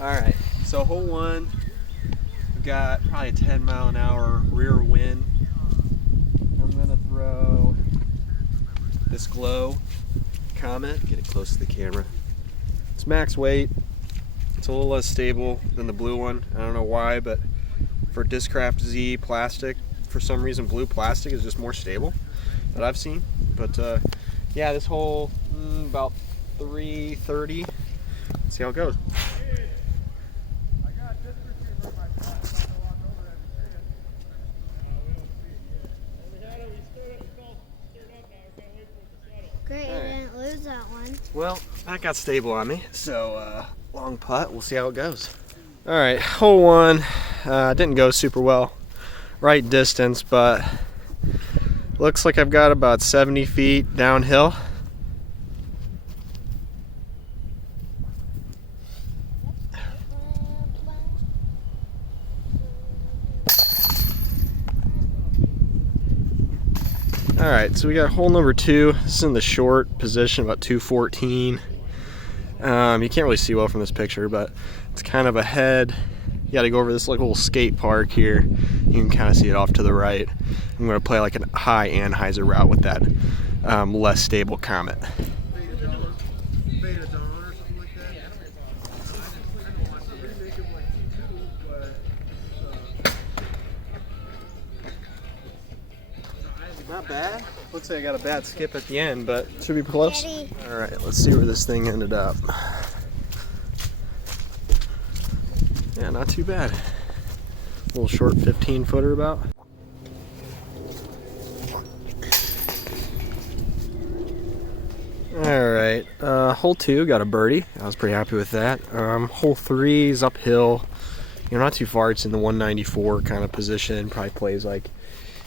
Alright, so hole one, we've got probably a 10-mile-an-hour rear wind. I'm going to throw this Glow Comet, get it close to the camera. It's max weight, it's a little less stable than the blue one. I don't know why, but for Discraft Z plastic, for some reason blue plastic is just more stable that I've seen. But yeah, this hole, about 330. Let's see how it goes. Great, you didn't lose that one. Well, that got stable on me, so long putt, we'll see how it goes. Alright, hole one, didn't go super well, right distance, but looks like I've got about 70 feet downhill. Alright, so we got hole number two. This is in the short position, about 214. You can't really see well from this picture, but it's kind of ahead. You got to go over this like little skate park here. You can kind of see it off to the right. I'm going to play like a high anhyzer route with that less stable Comet. Not bad. Looks like I got a bad skip at the end, but should be close. Alright, let's see where this thing ended up. Yeah, not too bad. A little short 15-footer about. Alright, hole two got a birdie. I was pretty happy with that. Hole three is uphill. Not too far. It's in the 194 kind of position. Probably plays like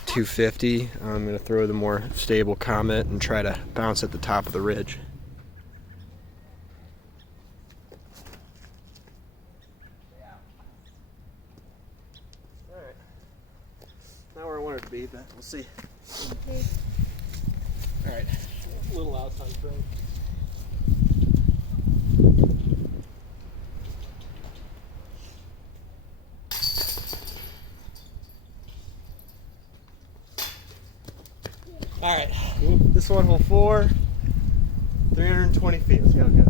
250. I'm going to throw the more stable Comet and try to bounce at the top of the ridge. Alright. Not where I wanted to be, but we'll see. Alright. A little outside throw. Alright, this one, hole four, 320 feet. Let's see how it goes.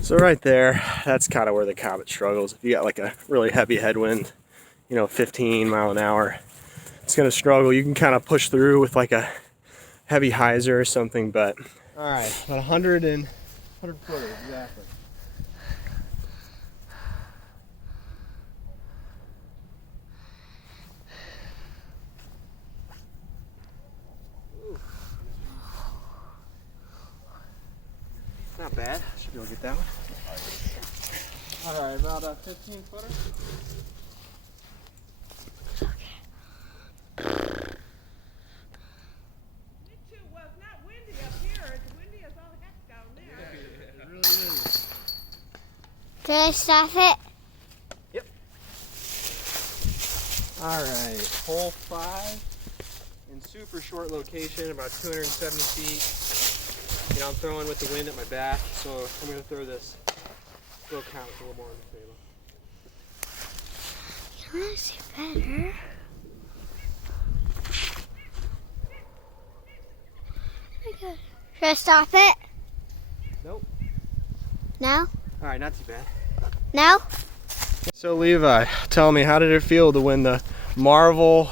So right there, that's kind of where the Comet struggles. If you got like a really heavy headwind, 15 mile an hour, it's going to struggle. You can kind of push through with like a heavy hyzer or something, but alright, about 100 footers, exactly. Not bad. Should be able to get that one. Alright, about a 15-footer. Well, it's not windy up here. It's windy as all heck down there. It really is. Did I stop it? Yep. Alright, hole five. In super short location, about 270 feet. I'm throwing with the wind at my back, so I'm going to throw this Glow Comet a little more on the table. Can I see better? Okay. Should I stop it? Nope. No? Alright, not too bad. No? So Levi, tell me, how did it feel to win the Marvel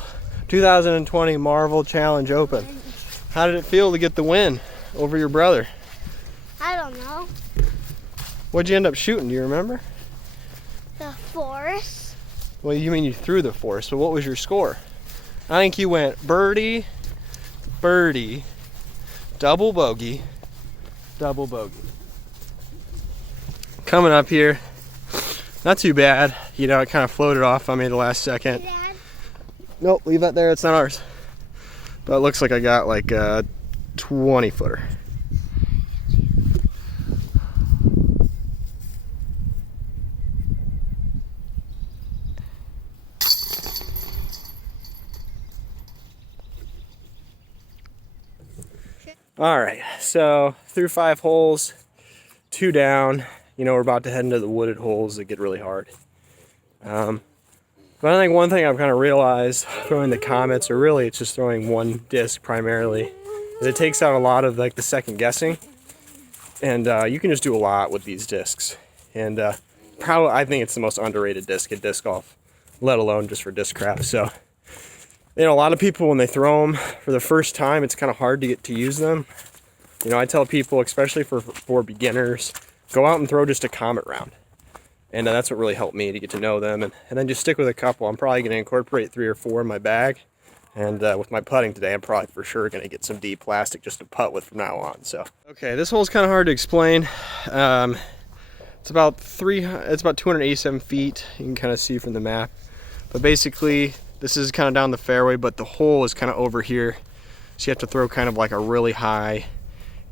2020 Marvel Challenge Open? How did it feel to get the win over your brother? I don't know. What'd you end up shooting? Do you remember? The forest. Well, you mean you threw the forest, but what was your score? I think you went birdie, birdie, double bogey, double bogey. Coming up here, not too bad. It kind of floated off on me the last second. Hey, Dad. Nope, leave that there. It's not ours. But it looks like I got like a 20-footer. All right, so through 5 holes, 2 down. You know, we're about to head into the wooded holes that get really hard. But I think one thing I've kind of realized throwing the Comets, or really it's just throwing one disc primarily, is it takes out a lot of like the second guessing. And you can just do a lot with these discs. And probably I think it's the most underrated disc in disc golf, let alone just for Discraft. So, you know, a lot of people when they throw them for the first time, it's kind of hard to get to use them. You know, I tell people, especially for beginners, go out and throw just a Comet round. And that's what really helped me to get to know them. And then just stick with a couple. I'm probably going to incorporate 3 or 4 in my bag. And with my putting today, I'm probably for sure going to get some deep plastic just to putt with from now on. So, okay, this hole's kind of hard to explain. It's about 287 feet. You can kind of see from the map. But basically, this is kind of down the fairway, but the hole is kind of over here. So you have to throw kind of like a really high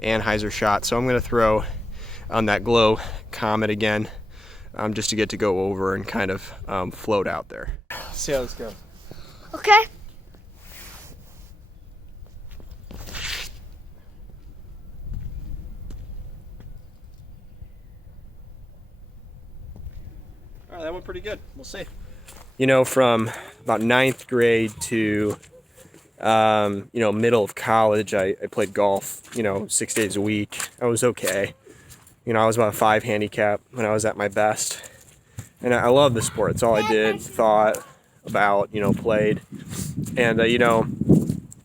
Anheuser shot. So I'm going to throw on that glow Comet again, just to get to go over and kind of float out there. Let's see how this goes. Okay. All right, that went pretty good. We'll see. You know, from about 9th grade to you know, middle of college, I played golf, you know, 6 days a week. I was okay. You know, I was about a 5 handicap when I was at my best. And I love the sport. It's all I did, thought about, you know, played. And, you know,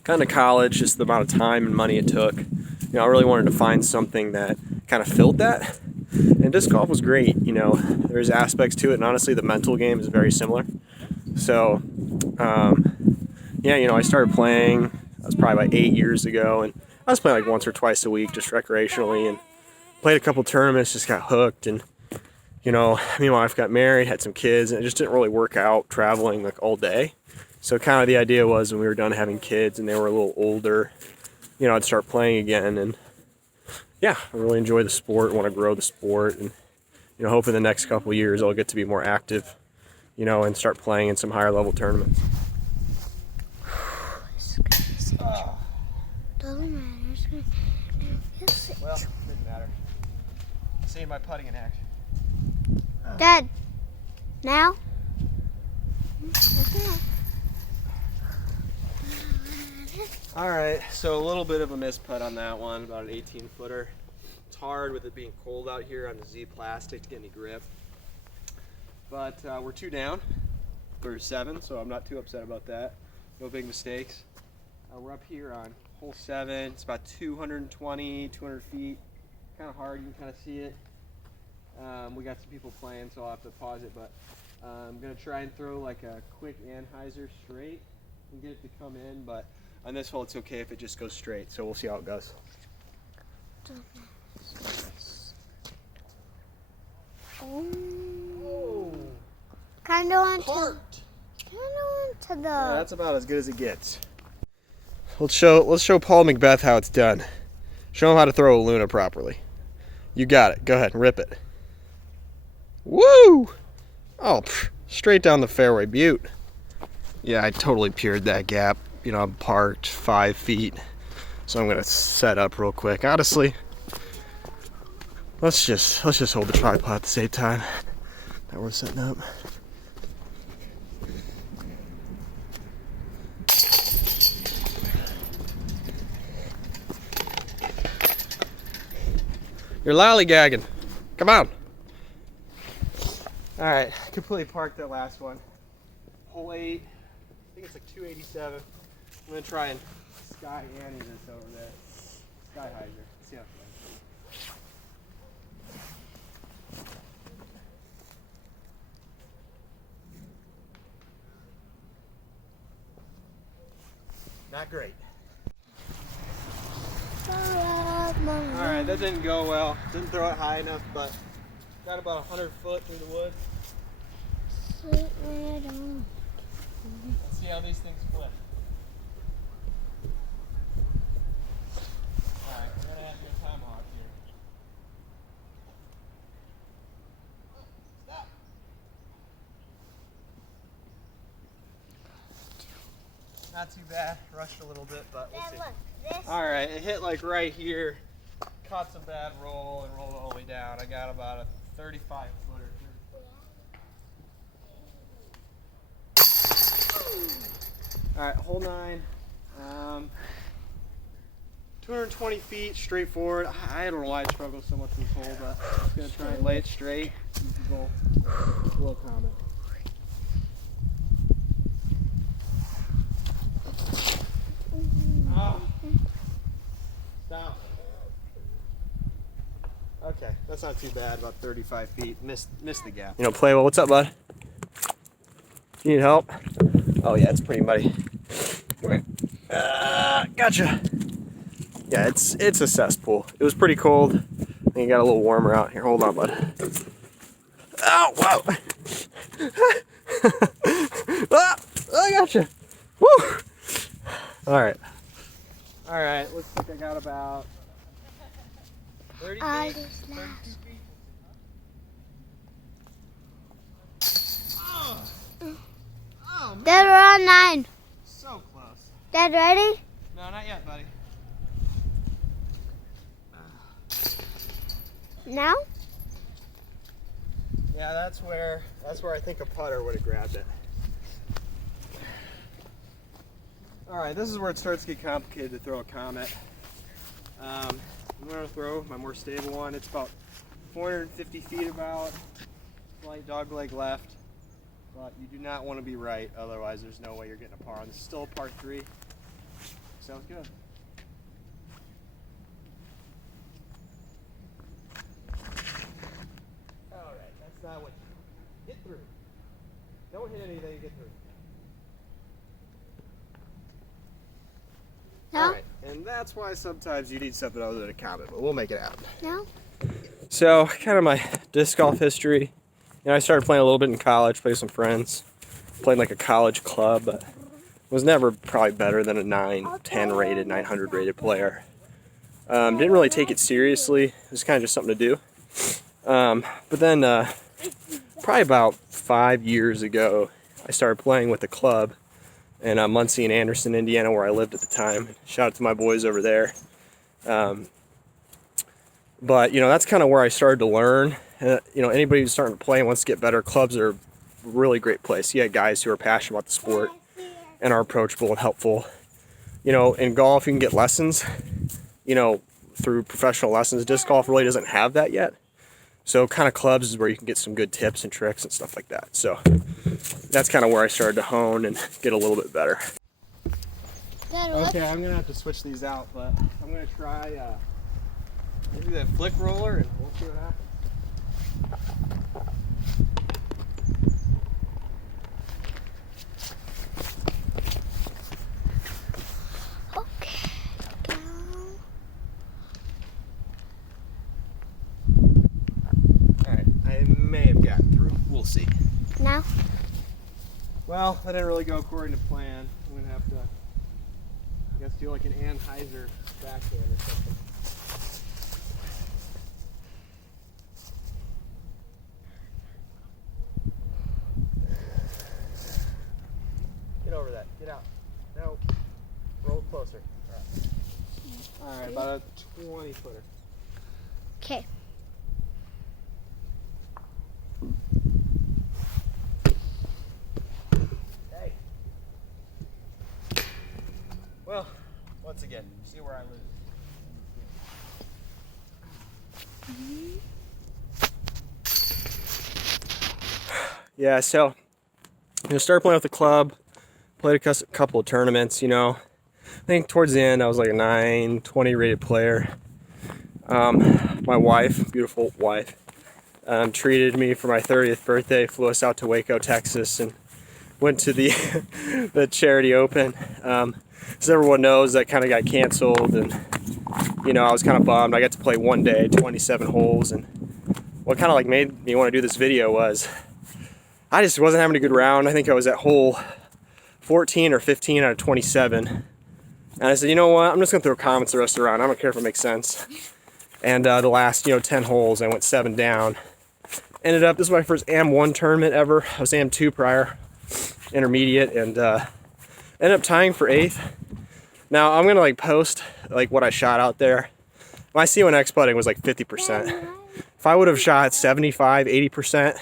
kind of college, just the amount of time and money it took. You know, I really wanted to find something that kind of filled that. And disc golf was great. You know, there's aspects to it. And honestly, the mental game is very similar. So, yeah, you know, I started playing, that was probably about 8 years ago, and I was playing like once or twice a week just recreationally, and played a couple tournaments, just got hooked. And you know, me and my wife got married, had some kids, and it just didn't really work out traveling like all day. So kind of the idea was when we were done having kids and they were a little older, you know, I'd start playing again. And yeah, I really enjoy the sport, want to grow the sport, and you know, hope in the next couple of years I'll get to be more active, you know, and start playing in some higher level tournaments. Doesn't matter. Well, it didn't matter. Seeing my putting in action. Dad. Now? Okay. All right, so a little bit of a miss putt on that one, about an 18-footer. It's hard with it being cold out here on the Z plastic to get any grip. But we're 2 down. We're 7, so I'm not too upset about that. No big mistakes. We're up here on hole 7. It's about 200 feet. Kind of hard, you can kind of see it. We got some people playing, so I'll have to pause it, but I'm going to try and throw like a quick Anheuser straight and get it to come in, but on this hole it's okay if it just goes straight, so we'll see how it goes. Oh. Kind of went to the. Yeah, that's about as good as it gets. Let's show Paul Macbeth how it's done. Show him how to throw a Luna properly. You got it. Go ahead and rip it. Woo! Oh, straight down the fairway. Beaut. Yeah, I totally peered that gap. You know, I'm parked 5 feet. So I'm going to set up real quick. Honestly, let's just hold the tripod at the same time that we're setting up. You're lollygagging. Come on. All right, completely parked that last one. Hole 8, I think it's like 287. I'm gonna try and sky Annie this over there. Sky hyzer. See how it goes. Not great. Alright, that didn't go well. Didn't throw it high enough, but got about 100 foot through the woods. Let's see how these things flip. Alright, we're going to have to get a tomahawk here. Stop. Not too bad. Rushed a little bit, but we'll see. Alright, it hit like right here. Caught some bad roll and rolled all the way down. I got about a 35 footer. Alright, hole 9. 220 feet, straightforward. I don't know why I struggle so much with this hole, but I'm just going to try and lay it straight. Little comment. Oh. Stop. Okay, that's not too bad, about 35 feet. Missed the gap. You know, play well. What's up, bud? You need help? Oh yeah, it's pretty muddy. Gotcha. Yeah, it's a cesspool. It was pretty cold. I think it got a little warmer out here. Hold on, bud. Oh, wow. Ah, I gotcha. Woo. All right. All right. Looks like I got about 30 feet. 32 feet. Oh, man. Dad, we're on 9. So close. Dad, ready? No, not yet, buddy. Now? Yeah, that's where I think a putter would have grabbed it. All right, this is where it starts to get complicated to throw a Comet. I'm going to throw my more stable one. It's about 450 feet about. Slight dog leg left. But you do not want to be right, otherwise there's no way you're getting a par. This is still a par 3. Sounds good. Alright, that's not what you get through. Don't hit anything you get through. No? Alright, and that's why sometimes you need something other than a Comet, but we'll make it happen. No? So, kind of my disc golf history. You know, I started playing a little bit in college, played with some friends. Played like a college club, but was never probably better than a 910 rated, 900 rated player. Didn't really take it seriously. It was kind of just something to do. But then, probably about 5 years ago, I started playing with a club in Muncie and Anderson, Indiana, where I lived at the time. Shout out to my boys over there. But, you know, that's kind of where I started to learn. You know, anybody who's starting to play and wants to get better, clubs are a really great place. You got guys who are passionate about the sport and are approachable and helpful. You know, in golf, you can get lessons, you know, through professional lessons. Disc golf really doesn't have that yet. So kind of clubs is where you can get some good tips and tricks and stuff like that. So that's kind of where I started to hone and get a little bit better. Dad, Okay, I'm going to have to switch these out, but I'm going to try maybe that flick roller and we'll see what happens. Okay. Go. Alright, I may have gotten through. We'll see. Now? Well, that didn't really go according to plan. I'm going to have to, I guess, do like an Anheuser backhand or something. Get over that. Get out. No. Roll closer. All right, about a 20 footer. Okay. Hey. Well, once again, see where I lose. Yeah, so I started playing with the club, played a couple of tournaments, you know. I think towards the end I was like a 920 rated player. My wife, beautiful wife, treated me for my 30th birthday, flew us out to Waco, Texas, and went to the the charity open. As everyone knows, that kind of got canceled, and you know, I was kind of bummed. I got to play one day, 27 holes, and what kind of like made me want to do this video was I just wasn't having a good round. I think I was at hole 14 or 15 out of 27. And I said, you know what, I'm just gonna throw comments the rest of the round. I don't care if it makes sense. And the last, 10 holes, I went 7 down. Ended up, this is my first AM1 tournament ever. I was AM2 prior, intermediate, and ended up tying for 8th. Now I'm gonna like post like what I shot out there. My C1X putting was like 50%. If I would have shot 75, 80%,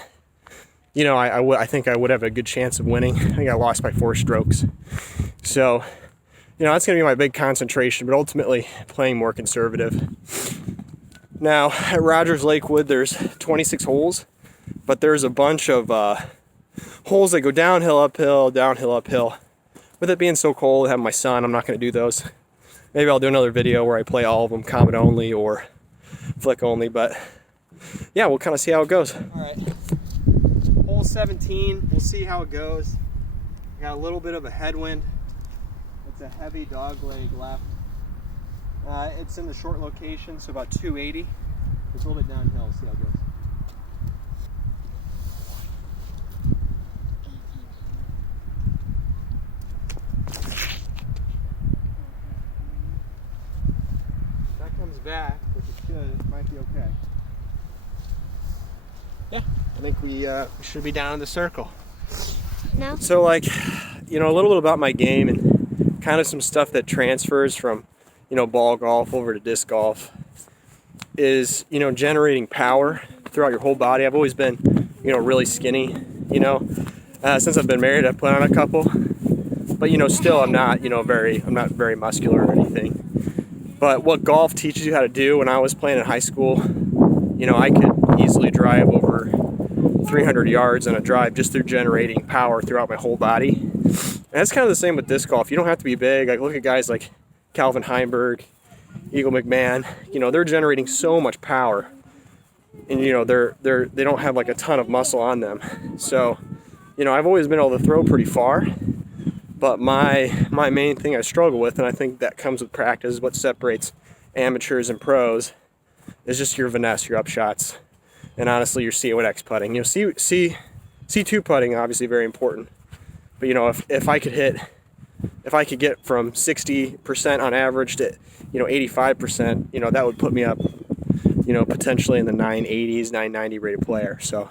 you know, I think I would have a good chance of winning. I think I lost by 4 strokes. So, you know, that's gonna be my big concentration, but ultimately playing more conservative. Now at Rogers Lakewood, there's 26 holes, but there's a bunch of holes that go downhill, uphill, downhill, uphill. With it being so cold, having my son, I'm not going to do those. Maybe I'll do another video where I play all of them, Comet only or Flick only, but yeah, we'll kind of see how it goes. All right, hole 17, we'll see how it goes. Got a little bit of a headwind. It's a heavy dog leg left. It's in the short location, so about 280. It's a little bit downhill, see how it goes. Back, which is good, it might be okay. Yeah, I think we should be down in the circle. No. So like, you know, a little bit about my game and kind of some stuff that transfers from, you know, ball golf over to disc golf is, you know, generating power throughout your whole body. I've always been, you know, really skinny, you know. Since I've been married, I've put on a couple, but you know, still I'm not very muscular or anything. But what golf teaches you how to do, when I was playing in high school, you know, I could easily drive over 300 yards on a drive just through generating power throughout my whole body. And that's kind of the same with disc golf. You don't have to be big. Like, look at guys like Calvin Heimberg, Eagle McMahon. You know, they're generating so much power, and you know, they don't have like a ton of muscle on them. So, you know, I've always been able to throw pretty far. But my main thing I struggle with, and I think that comes with practice, is what separates amateurs and pros, is just your finesse, your upshots, and honestly your C1X putting. You know, C2 putting obviously very important. But you know, if I could get from 60% on average to, you know, 85%, you know, that would put me up, you know, potentially in the 980s, 990 rated player. So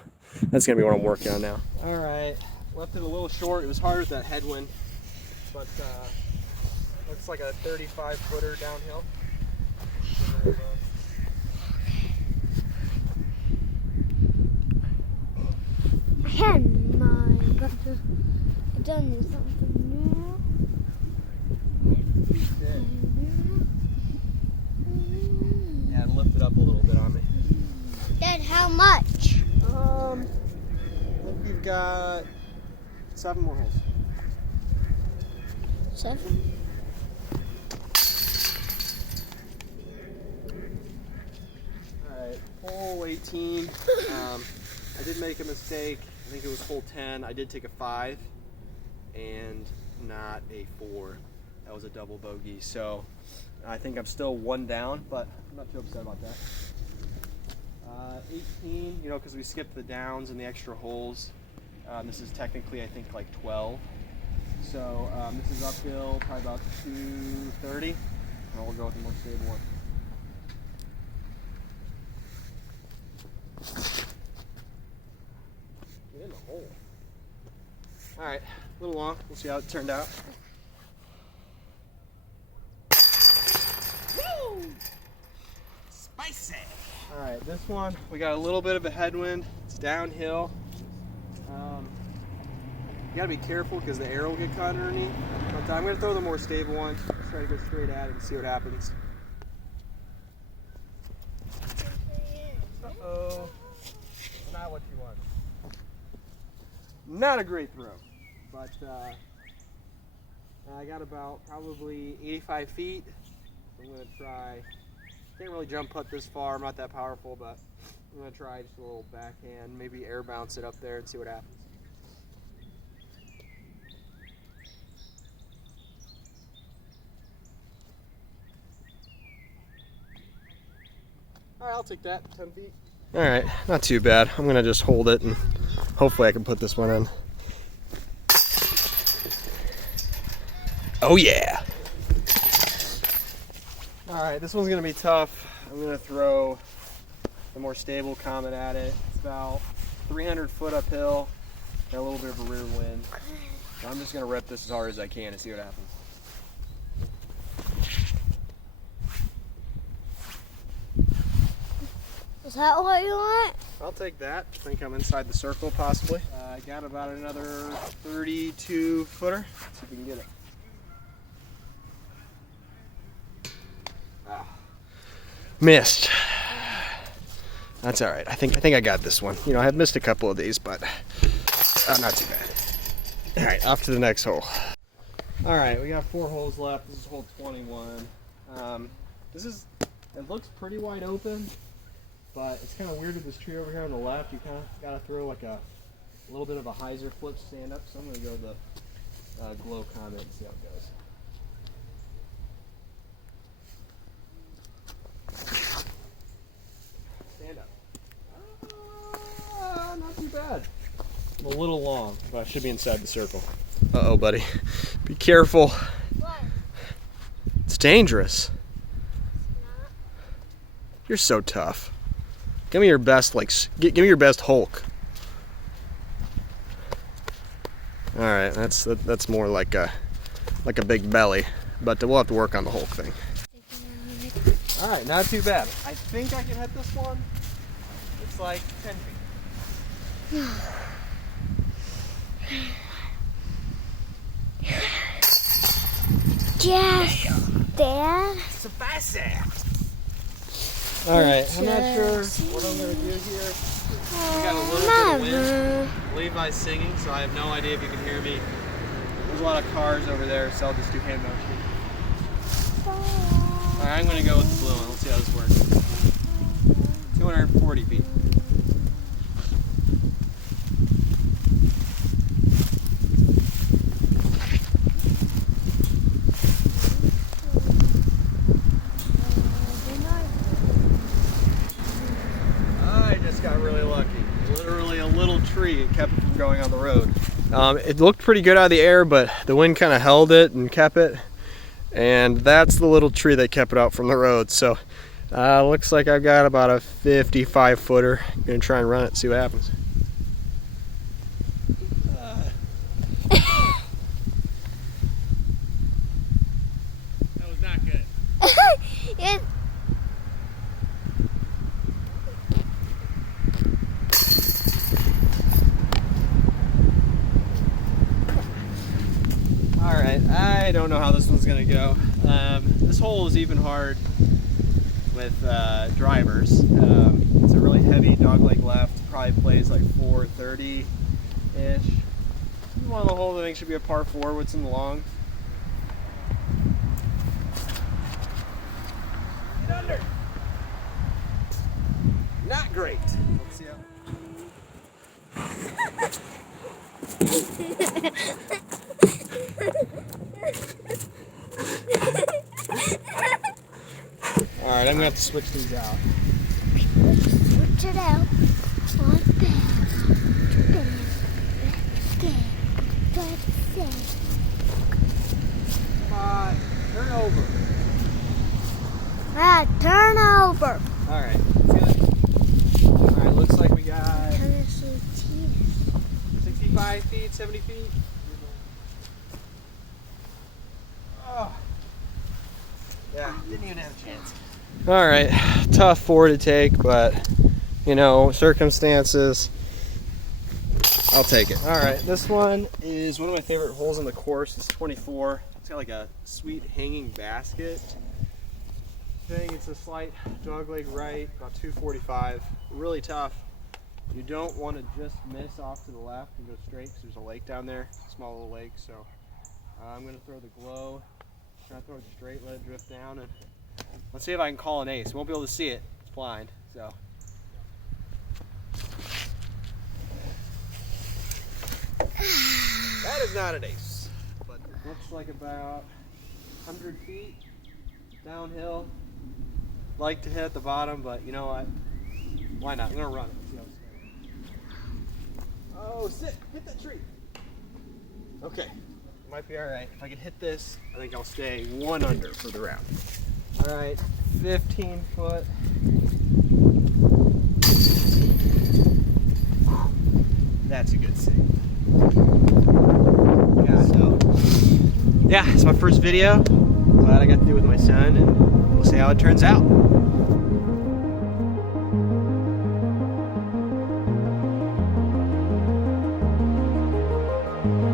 that's gonna be what I'm working on now. All right, left it a little short. It was hard with that headwind. But looks like a 35 footer downhill. I had mine, but I done something new. Yeah, lift it up a little bit on me. Dad, how much? I think you've got 7 more holes. 7. Alright, hole 18. I did make a mistake. I think it was hole 10. I did take a 5 and not a 4. That was a double bogey. So I think I'm still 1 down, but I'm not too upset about that. 18, you know, because we skipped the downs and the extra holes. This is technically, I think, like 12. So this is uphill, probably about 230, and we'll go with the more stable one. Get in the hole. All right, a little long. We'll see how it turned out. Woo! Spicy. All right, this one, we got a little bit of a headwind. It's downhill. You gotta be careful because the arrow will get caught underneath. But I'm gonna throw the more stable one. Just try to go straight at it and see what happens. Uh-oh. Not what you want. Not a great throw. But I got about probably 85 feet. I'm gonna try. Can't really jump putt this far. I'm not that powerful, but I'm gonna try just a little backhand, maybe air bounce it up there and see what happens. All right, I'll take that, 10 feet. All right, not too bad. I'm gonna just hold it and hopefully I can put this one in. Oh yeah. All right, this one's gonna be tough. I'm gonna throw the more stable Comet at it. It's about 300 foot uphill, got a little bit of a rear wind. So I'm just gonna rip this as hard as I can and see what happens. Is that what you want? I'll take that. I think I'm inside the circle possibly. I got about another 32 footer. Let's see if we can get it. Ah. Missed. That's all right. I think I got this one. You know, I have missed a couple of these, but not too bad. All right, off to the next hole. All right, we got 4 holes left. This is hole 21. It looks pretty wide open, but it's kind of weird with this tree over here on the left. You kind of got to throw like a little bit of a hyzer flip stand up. So I'm going to go with the Glow Comet and see how it goes. Stand up. Not too bad. I'm a little long, but I should be inside the circle. Uh-oh, buddy. Be careful. What? It's dangerous. You're so tough. Give me your best, give me your best Hulk. All right, that's more like a big belly, but we'll have to work on the Hulk thing. All right, not too bad. I think I can hit this one. It's like 10 feet. Yes, Dad. It's a bicep. All right, I'm not sure what I'm gonna do here. We got a little bit of wind. Levi's singing, so I have no idea if you can hear me. There's a lot of cars over there, so I'll just do hand motion. All right, I'm gonna go with the blue one. Let's see how this works. 240 feet. Got really lucky. Literally a little tree, it kept it from going on the road. It looked pretty good out of the air, but the wind kind of held it and kept it. And that's the little tree that kept it out from the road. So looks like I've got about a 55 footer. I'm gonna try and run it, see what happens. That was not good. Alright, I don't know how this one's going to go. This hole is even hard with drivers. It's a really heavy dogleg left, probably plays like 430-ish. One of the holes I think should be a par 4 with some long. Get under! Not great. Let's see how... Alright, I'm going to have to switch these out. Switch it out. Come on, turn over. Turn over. Alright, Alright, looks like we got 65 feet, 70 feet. Oh. Yeah, didn't even have a chance. Alright, tough 4 to take, but you know, circumstances, I'll take it. Alright, this one is one of my favorite holes on the course. It's 24. It's got like a sweet hanging basket thing. It's a slight dogleg right, about 245. Really tough. You don't want to just miss off to the left and go straight because there's a lake down there, small little lake. So I'm going to throw the glow. Try to throw it straight, let it drift down, and let's see if I can call an ace. We won't be able to see it, it's blind, so. That is not an ace, but it looks like about 100 feet downhill. Like to hit the bottom, but you know what? Why not? I'm gonna run it. See how it's going. Oh, sit! Hit that tree. Okay. Might be alright. If I can hit this, I think I'll stay 1 under for the round. Alright, 15 foot. That's a good save. Yeah, so, yeah, it's my first video. Glad I got to do it with my son, and we'll see how it turns out. Bye.